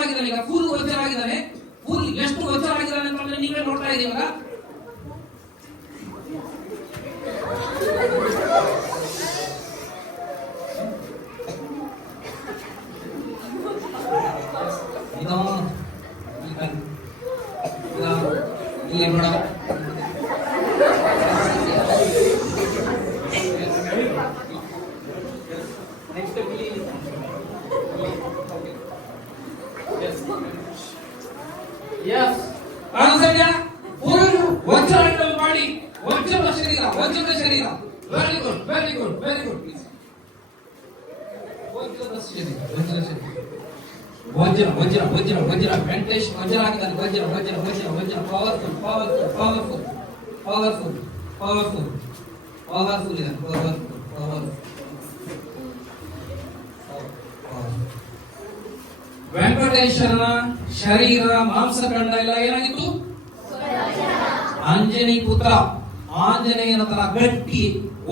ವಜ್ರವಾಗಿದ್ದಾನೆ, ಈಗ full ವಜ್ರವಾಗಿದ್ದಾನೆ. Full ಎಷ್ಟು ವಜ್ರವಾಗಿದ್ದಾನೆ ಅಂತ ನೀವೇ ನೋಡ್ತಾ ಇದೀವಲ್ಲ. ಇಲ್ಲಿ ನೋಡ ವಜ್ರ ಮಾಡಿ ವಜ್ರದ ಶರೀರ, ವಜ್ರದ ಶರೀರ. Very good, very good, very good. ವಜ್ರದ ಶರೀರ, ವಜ್ರದ ಶರೀರ. ವಜ್ರ ವಜ್ರ ವಜ್ರ ವಜ್ರ ವೆಂಕಟೇಶ್ ವಜ್ರ ಆಗಿದ್ದಾರೆ. ವಜ್ರ ವಜ್ರ ವಜ್ರ ವಜ್ರ powerful powerful powerful powerful powerful powerful ಇದೆ. ಪವರ್ಫುಲ್ ಪವರ್ಫುಲ್ ವೆಂಕಟೇಶ್ವರನ ಶರೀರ ಮಾಂಸಖಂಡ ಎಲ್ಲ ಏನಾಗಿತ್ತು? ಆಂಜನೇಯ ಪುತ್ರ ಆಂಜನೇಯನ ತರ ಗಟ್ಟಿ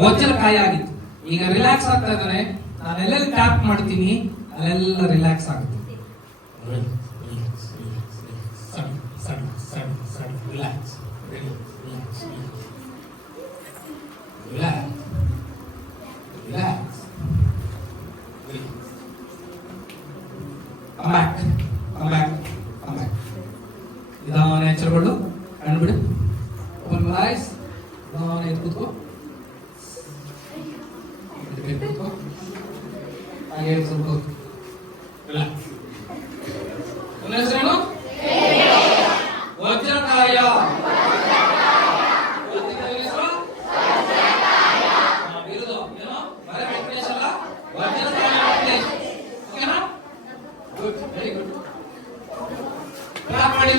ವಜ್ರಕಾಯ ಆಗಿತ್ತು. ಈಗ ರಿಲ್ಯಾಕ್ಸ್ ಆಗ್ತಾ ಇದ್ದಾನೆ. ನಾನೆಲ್ಲೆಲ್ಲಿ ಟ್ಯಾಪ್ ಮಾಡ್ತೀನಿ ಅಲ್ಲೆಲ್ಲ ರಿಲ್ಯಾಕ್ಸ್ ಆಗುತ್ತೆ. Relax. Relax. Relax. Come back. Come back. Come back. ನಿಧಾನ ಎಚ್ಚರಗಳು. ಕಣ್ಬಿಡು. Open your eyes. ನಿಧಾನ ಎದ್ದು ಕೂತ್ಕೋ. ಕೂತ್ಕೋ. ಹಾಗೆ ಸ್ವಲ್ಪ ರಿಲ್ಯಾಕ್ಸ್. ನನ್ನ ಹೆಸರೇನು? ವಜ್ರಕಾಯ. Very good. ಕ್ಲಾಪ್ ಮಾಡಿ.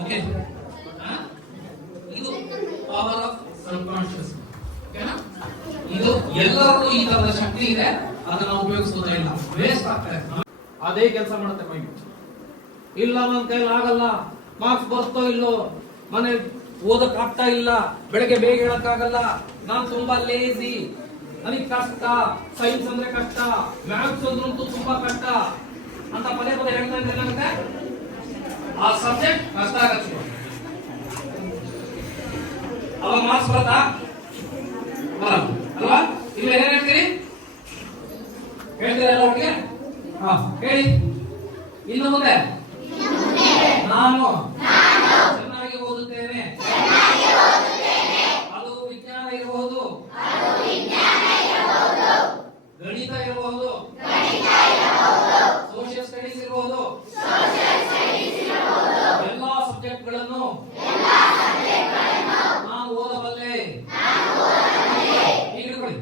ಓಕೆ, ಇದು ಪವರ್ ಆಫ್ ಸಬ್ ಕಾನ್ಶಿಯಸ್. ಓಕೆನಾ? ಇದು ಎಲ್ಲರಿಗೂ ಈ ತರದ ಶಕ್ತಿ ಇದೆ. ಅದನ್ನ ಉಪಯೋಗಿಸೋದೇ ಇಲ್ಲ, ವೇಸ್ಟ್ ಆಗ್ತದೆ. ಅದೇ ಕೆಲಸ ಮಾಡುತ್ತೆ ಮೈಂಡ್. ಇಲ್ಲ ನನ್ನ ಕೈಲಿ ಆಗಲ್ಲ, ಮಾರ್ಕ್ಸ್ ಬರ್ತೋ ಇಲ್ಲೋ, ಮನೆ ಓದಕ್ ಆಗ್ತಾ ಇಲ್ಲ, ಬೆಳಗ್ಗೆ ಬೇಗ ಹೇಳಕ್ಕಾಗಲ್ಲ, ನಾನ್ ತುಂಬಾ ಲೇಜಿ, ನನಗೆ ಕಷ್ಟ, ಸೈನ್ಸ್ ಅಂದ್ರೆ ಕಷ್ಟ, ಮ್ಯಾಥ್ಸ್ ಅಂದ್ರಂತೂ ತುಂಬಾ ಕಷ್ಟ ಅಂತ ಪದೇ ಪದೇ ಹೇಳ್ತಾ ಇದ್ರೆ ಏನಾಗುತ್ತೆ? ಆ ಸಬ್ಜೆಕ್ಟ್ ಕಷ್ಟ ಆಗತ್ತೆ. ಅವಾಗ ಮಾರ್ಕ್ಸ್ ಬರುತ್ತಾ? ಅಲ್ವಾ? ಇಲ್ಲ ಏನ್ ಹೇಳ್ತೀರಿ? ಹೇಳ್ತೀರಲ್ಲ ಒಟ್ಟಿಗೆ? ಹಾ ಹೇಳಿ. ಇನ್ನು ಮುಂದೆ ನಾನು ಚೆನ್ನಾಗಿ ಓದುತ್ತೇನೆ. ಅದು ವಿಜ್ಞಾನ ಇರಬಹುದು, ಗಣಿತ ಇರಬಹುದು, ಸೋಷಿಯಲ್ ಸ್ಟಡೀಸ್ ಇರಬಹುದು. ಎಲ್ಲಾ ಸಬ್ಜೆಕ್ಟ್ಗಳನ್ನು ನಾನು ಓದಬಲ್ಲೆ. ಈಗ ಇಟ್ಕೊಳ್ಳಿ,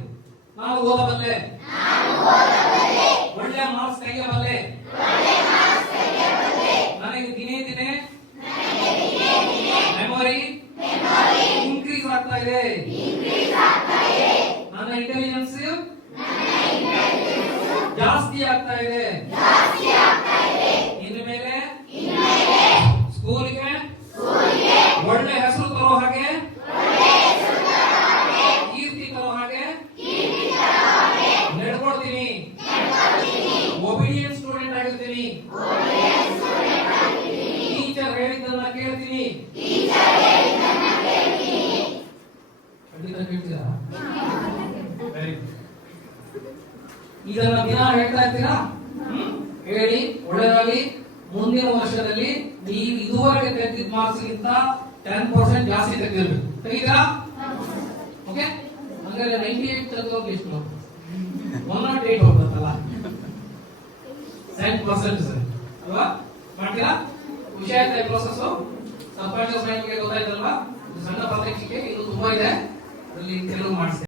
ನಾನು ಓದಬಲ್ಲೆ, ಒಳ್ಳೆ ಮಾರ್ಕ್ಸ್ ತೆಗೆಯಬಲ್ಲೆ. ನನಗೆ ದಿನೇ ದಿನೇ ಮೆಮೊರಿ ಇನ್ಕ್ರೀಸ್ ಆಗ್ತಾ ಇದೆ. ನನ್ನ ಇಂಟೆಲಿಜೆನ್ಸ್ ಜಾಸ್ತಿ ಆಗ್ತಾ ಇದೆ. ಇನ್ನು ಮೇಲೆ ಸ್ಕೂಲಿಗೆ ಒಳ್ಳೆ ಹೆಸರು ತರೋ ಹಾಗೆ, ಕೀರ್ತಿ ತರೋ ಹಾಗೆ ನಡ್ಕೊಡ್ತೀನಿ. ಒಬಿಡಿಯಂಟ್ ಸ್ಟೂಡೆಂಟ್ ಆಗಿರ್ತೀನಿ. ಟೀಚರ್ ಹೇಳಿದ್ದನ್ನ ಕೇಳ್ತೀನಿ. ಇದನ್ನ ದಿನ ಹೇಳ್ತಾ ಇರ್ತೀರಾ? ಹೇಳಿ, ಒಳ್ಳೆದಾಗಿ. ಮುಂದಿನ ವರ್ಷದಲ್ಲಿ ನೀವು ಇದುವರೆಗೆ ತೆಗೆದಿದ್ದ ಮಾರ್ಕ್ಸ್ ಗಿಂತ 10% ಜಾಸ್ತಿ ತೆಗೆದಿರ್ಬೇಕು. ತೆಗಿತೀರಾ? ಓಕೆ, ಹಂಗಾದ್ರೆ 98 ತೆಗೆದೋಗಿ ಎಷ್ಟು? 108 ಹೋಗ್ತಲ್ಲ. 10% ಸರ್ ಅಲ್ವಾ? ಮಾಡ್ತೀರಾ? ಖುಷಿ ಆಯ್ತಾ ಈ ಪ್ರೋಸೆಸ್? ಸಬ್ ಕಾನ್ಶಿಯಸ್ ಮೈಂಡ್ ಬಗ್ಗೆ ಗೊತ್ತಾಯ್ತಲ್ವಾ? ಸಣ್ಣ ಪ್ರಾತ್ಯಕ್ಷಿಕೆ ಇದು ತುಂಬಾ ಇದೆ, ಅದರಲ್ಲಿ ಕೆಲವು ಮಾಡಿಸ್ತೇನೆ.